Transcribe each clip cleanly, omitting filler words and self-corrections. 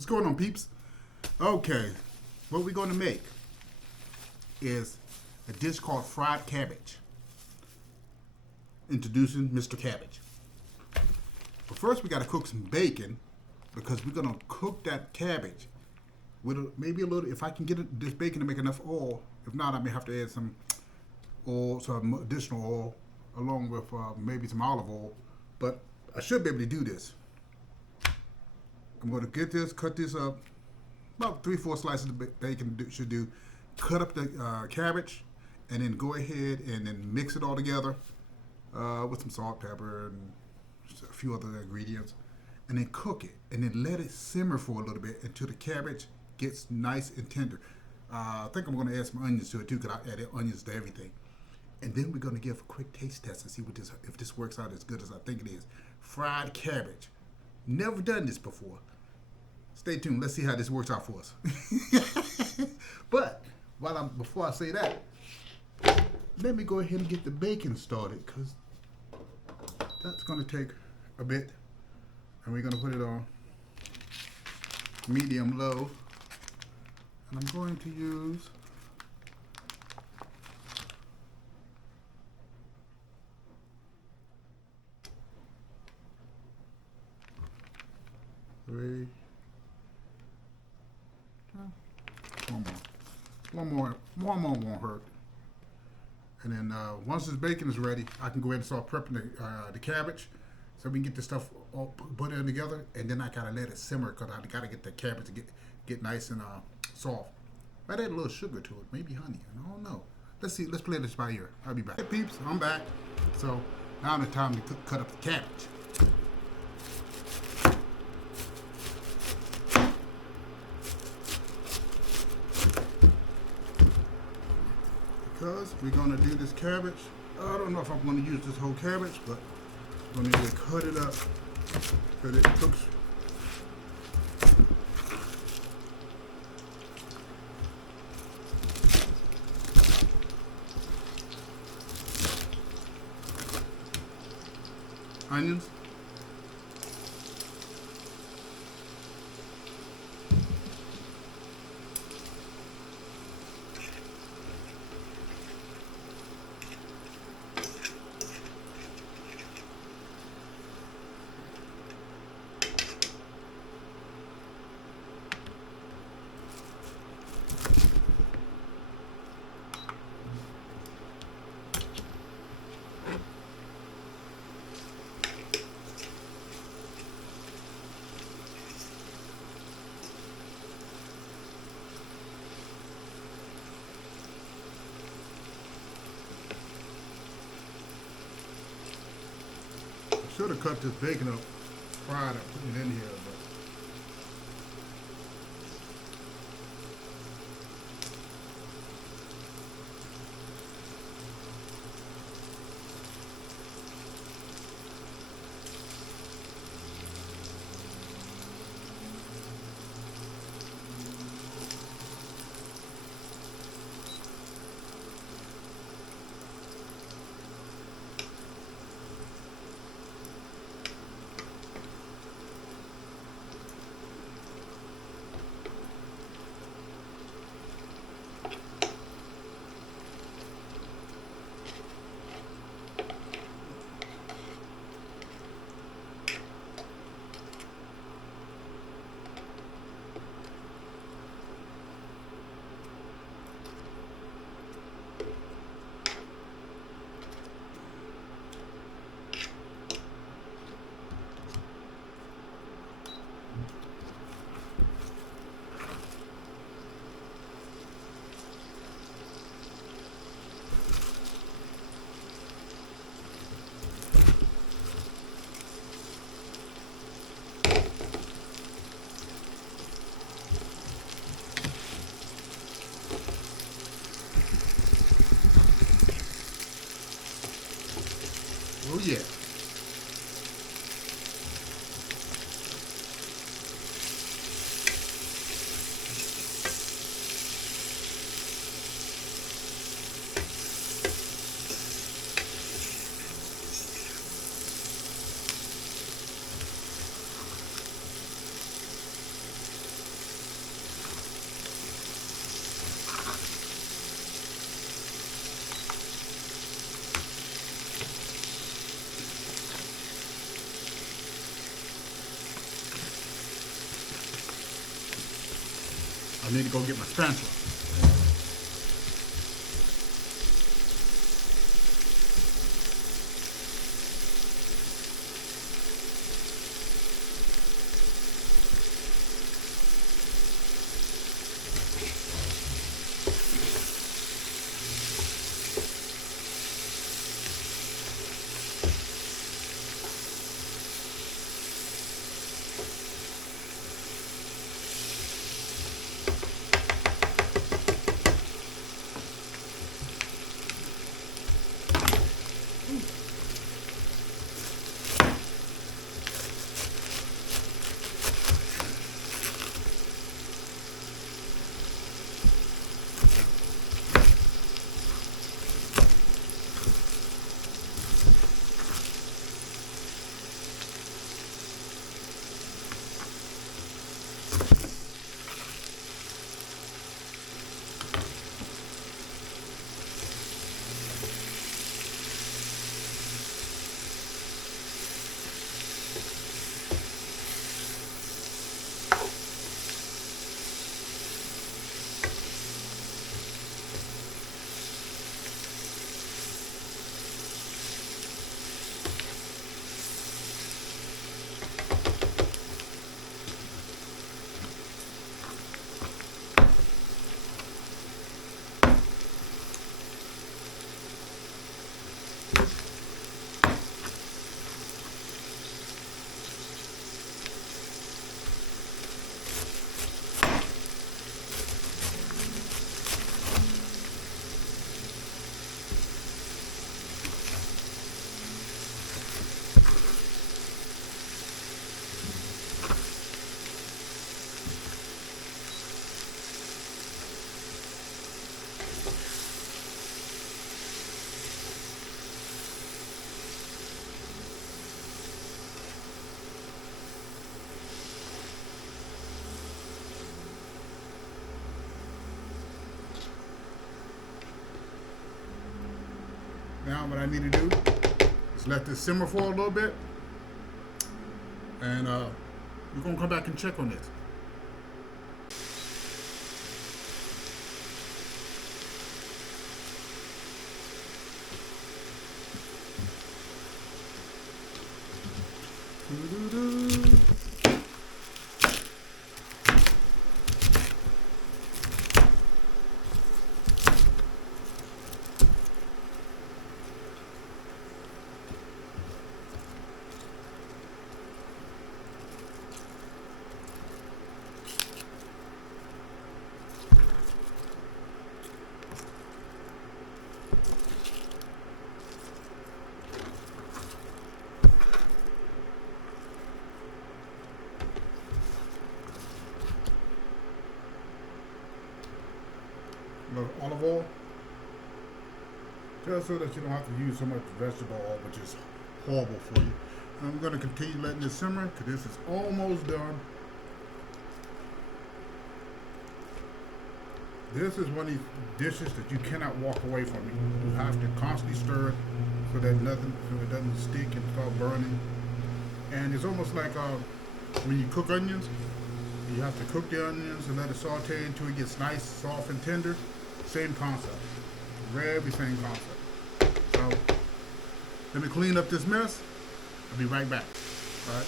What's going on, peeps? Okay, what we're going to make is a dish called fried cabbage. Introducing Mr. Cabbage. But first, we got to cook some bacon because we're going to cook that cabbage with maybe a little. If I can get this bacon to make enough oil, if not, I may have to add some oil, some additional oil, along with maybe some olive oil. But I should be able to do this. I'm going to get this, cut this up, about 3-4 slices of bacon should do. Cut up the cabbage, and then go ahead and then mix it all together with some salt, pepper, and a few other ingredients, and then cook it, and then let it simmer for a little bit until the cabbage gets nice and tender. I think I'm going to add some onions to it too, because I added onions to everything. And then we're going to give a quick taste test and see if this works out as good as I think it is. Fried cabbage. Never done this before. Stay tuned. Let's see how this works out for us. But before I say that, let me go ahead and get the bacon started, because that's going to take a bit. And we're going to put it on medium low. And I'm going to use one more won't hurt. And then once this bacon is ready, I can go ahead and start prepping the cabbage, so we can get this stuff all put in together. And then I gotta let it simmer, because I gotta get the cabbage to get nice and soft. I add a little sugar to it, maybe honey. I don't know. Let's see. Let's play this by ear. I'll be back. Hey peeps, I'm back. So now it's time to cut up the cabbage. Because we're going to do this cabbage. I don't know if I'm going to use this whole cabbage, but I'm going to either cut it up so that it cooks. Onions. Should have cut this bacon up prior to putting it in here, but oh yeah. I need to go get my spatula. Now what I need to do is let this simmer for a little bit, and we're gonna come back and check on this. Little olive oil, just so that you don't have to use so much vegetable oil, which is horrible for you. And I'm going to continue letting this simmer because this is almost done. This is one of these dishes that you cannot walk away from. You have to constantly stir it so that it doesn't stick and start burning. And it's almost like when you cook onions, you have to cook the onions and let it saute until it gets nice, soft, and tender. Same concept. Very same concept. So, let me clean up this mess. I'll be right back. All right.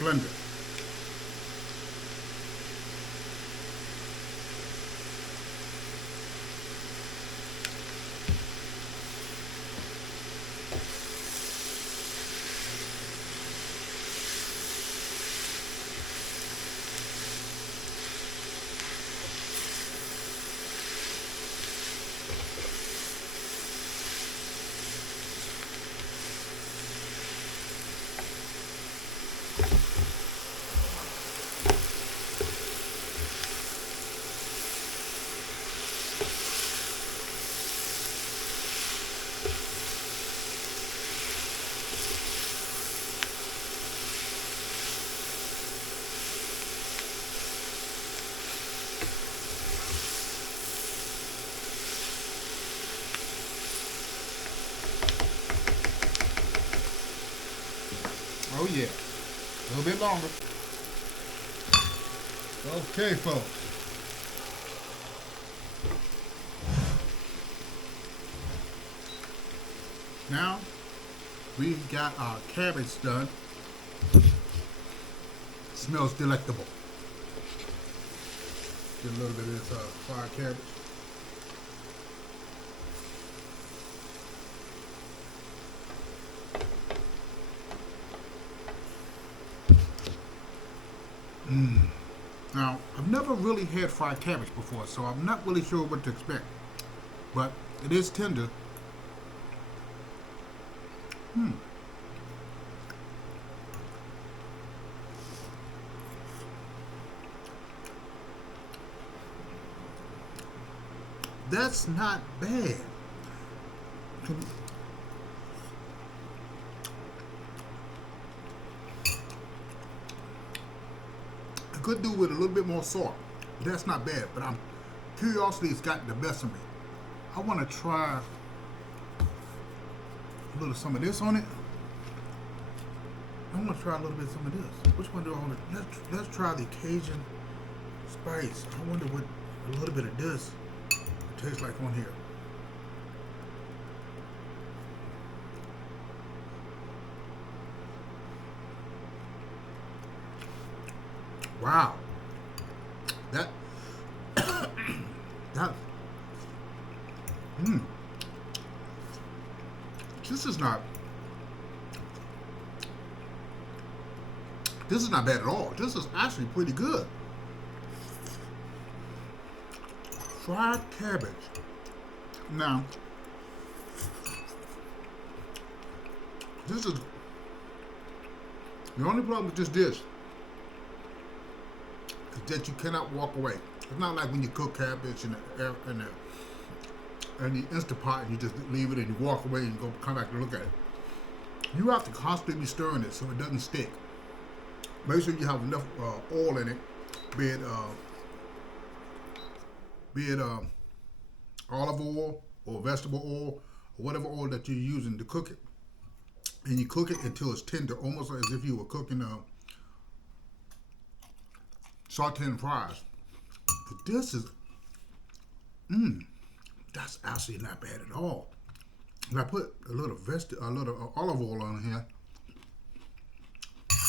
Blender. Oh yeah, a little bit longer. Okay, folks. Now we got our cabbage done. Smells delectable. Get a little bit of this fried cabbage. Now, I've never really had fried cabbage before, so I'm not really sure what to expect. But it is tender. That's not bad. I could do with a little bit more salt. That's not bad, but curiosity has gotten the best of me. I want to try a little some of this on it. I want to try a little bit of some of this. Which one do I want to? Let's try the Cajun spice. I wonder what a little bit of this tastes like on here. Wow. That this is not bad at all. This is actually pretty good. Fried cabbage. Now, this is the only problem with this dish is that you cannot walk away. It's not like when you cook cabbage in the Instant Pot and you just leave it and you walk away and you go come back to look at it. You have to constantly be stirring it so it doesn't stick. Make sure you have enough oil in it, be it olive oil or vegetable oil or whatever oil that you're using to cook it. And you cook it until it's tender, almost as if you were cooking sauteing fries. But this is, that's actually not bad at all. And I put a little olive oil on here.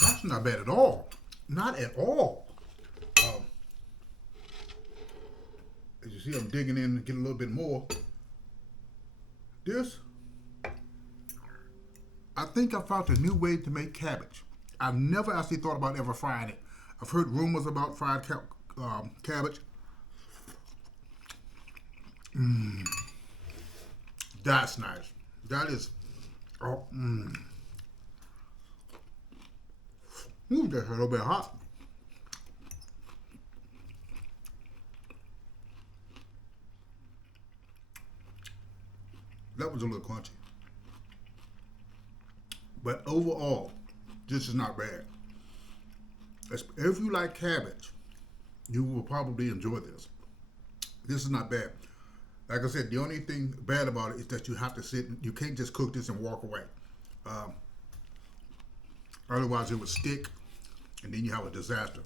That's not bad at all. Not at all. As you see, I'm digging in and getting a little bit more. This, I think I found a new way to make cabbage. I've never actually thought about ever frying it. I've heard rumors about fried cabbage. That's nice. That is, Ooh, that's a little bit hot. That was a little crunchy. But overall, this is not bad. If you like cabbage, you will probably enjoy this. This is not bad. Like I said, the only thing bad about it is that you have to sit. You can't just cook this and walk away. Otherwise, it would stick, and then you have a disaster.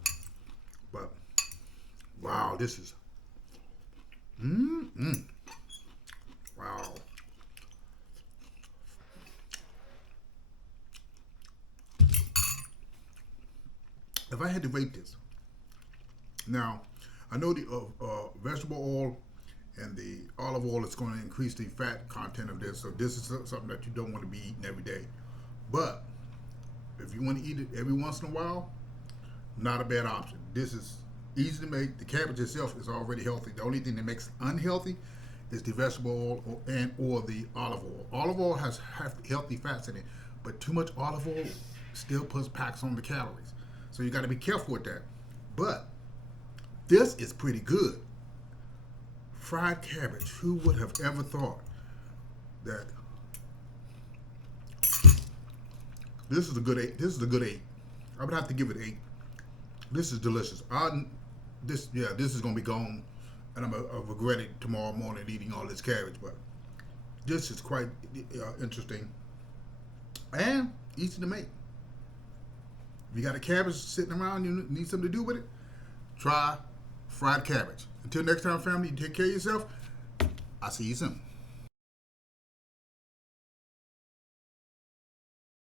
But wow, this is wow. If I had to rate this, now I know the vegetable oil and the olive oil is going to increase the fat content of this, so this is something that you don't want to be eating every day. But if you want to eat it every once in a while, not a bad option. This is easy to make. The cabbage itself is already healthy. The only thing that makes it unhealthy is the vegetable oil or the olive oil. Olive oil has healthy fats in it, but too much olive oil still packs on the calories. So you got to be careful with that. But this is pretty good. Fried cabbage. Who would have ever thought that? This is a good 8. This is a good 8. I would have to give it 8. This is delicious. This is gonna be gone, and I'm gonna regret it tomorrow morning eating all this cabbage. But this is quite interesting and easy to make. If you got a cabbage sitting around, you need something to do with it, try fried cabbage. Until next time, family, you take care of yourself. I'll see you soon.